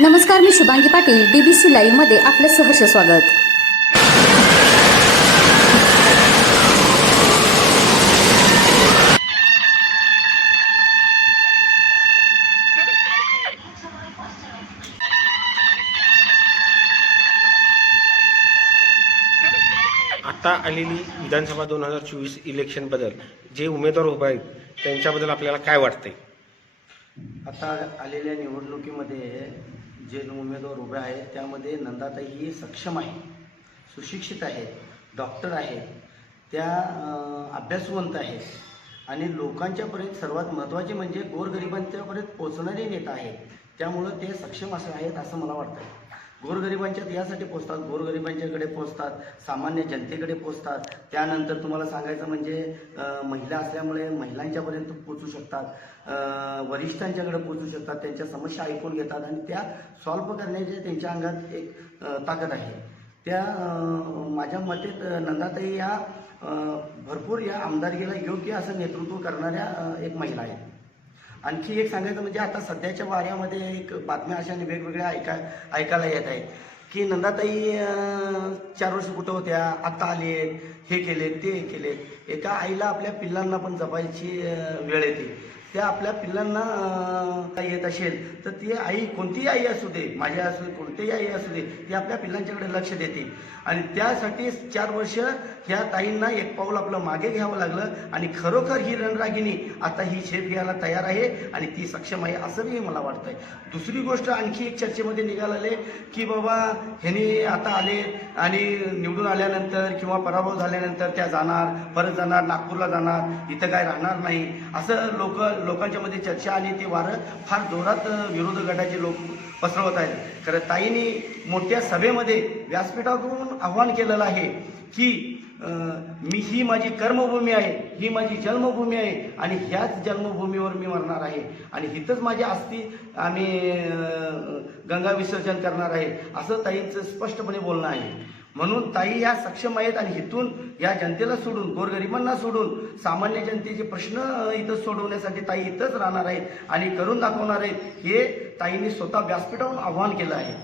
नमस्कार मी शुभांगी पाटील बीबीसी लाईव्हमध्ये आपलं सहर्ष स्वागत. आता आलेली विधानसभा दोन हजार चोवीस इलेक्शनबद्दल जे उमेदवार उभे आहेत त्यांच्याबद्दल आपल्याला काय वाटतंय? आता आलेल्या निवडणुकीमध्ये जे उमेदवार उभे आहेत त्यामध्ये नंदाताई ही सक्षम आहे सुशिक्षित आहेत डॉक्टर आहेत त्या अभ्यासवंत आहेत आणि लोकांच्यापर्यंत सर्वात महत्त्वाचे म्हणजे गोरगरिबांच्यापर्यंत पोचणारे नेता आहेत त्यामुळं ते सक्षम असे आहेत असं मला वाटतं गोरगरिबांच्यात यासाठी पोचतात गोरगरिबांच्याकडे पोचतात सामान्य जनतेकडे पोचतात. त्यानंतर तुम्हाला सांगायचं म्हणजे महिला असल्यामुळे महिलांच्यापर्यंत पोचू शकतात. वरिष्ठांच्याकडे पोचू शकतात त्यांच्या समस्या ऐकून घेतात आणि त्या सॉल्व्ह करण्याची त्यांच्या अंगात एक ताकद आहे. त्या माझ्या मते नंदाताई या भरपूर या आमदारकीला योग्य असं नेतृत्व करणाऱ्या एक महिला आहेत. आणखी एक सांगायचं म्हणजे आता सध्याच्या वाऱ्यामध्ये एक बातम्या अशा वेगवेगळ्या ऐका ऐकायला येत आहेत. की नंदाताई चार वर्ष कुठं होत्या? आता आले हे केले ते केले एका आईला आपल्या पिल्लांना पण जपायची वेळ येते. त्या आपल्या पिल्लांना काही येत असेल तर ती आई कोणतीही आई असू दे माझी असू दे कोणतीही आई असू दे ती आपल्या पिल्लांच्याकडे लक्ष देते. आणि त्यासाठी चार वर्ष ह्या ताईंना एक पाऊल आपलं मागे घ्यावं लागलं आणि खरोखर ही रणरागिणी आता ही शेत घ्यायला तयार आहे आणि ती सक्षम आहे असंही मला वाटतंय. दुसरी गोष्ट आणखी एक चर्चेमध्ये निघालेले की बाबा ह्याने आता आले आणि निवडून आल्यानंतर किंवा पराभव झाल्यानंतर त्या जाणार परत जाणार नागपूरला जाणार इथं काय राहणार नाही. असं लोक लोकांच्या मध्ये चर्चा आणि ते वारं फार जोरात विरोध विरोधी गटाचे लोक पसरवत आहेत. खरं ताईंनी मोठ्या सभेमध्ये व्यासपीठातून आव्हान केलेलं आहे की मी ही माझी कर्मभूमी आहे ही माझी जन्मभूमी आहे आणि ह्याच जन्मभूमीवर मी मरणार आहे. आणि इथंच माझी अस्थि आम्ही गंगा विसर्जन करणार आहे असं ताईंचं स्पष्टपणे बोलणं आहे. म्हणून ताई या सक्षम आहेत आणि इथून या जनतेला सोडून गोरगरिबांना सोडून सामान्य जनतेचे प्रश्न इथं सोडवण्यासाठी ताई इथंच राहणार आहेत आणि करून दाखवणार आहेत. हे ताईंनी स्वतः व्यासपीठावरून आव्हान केलं आहे.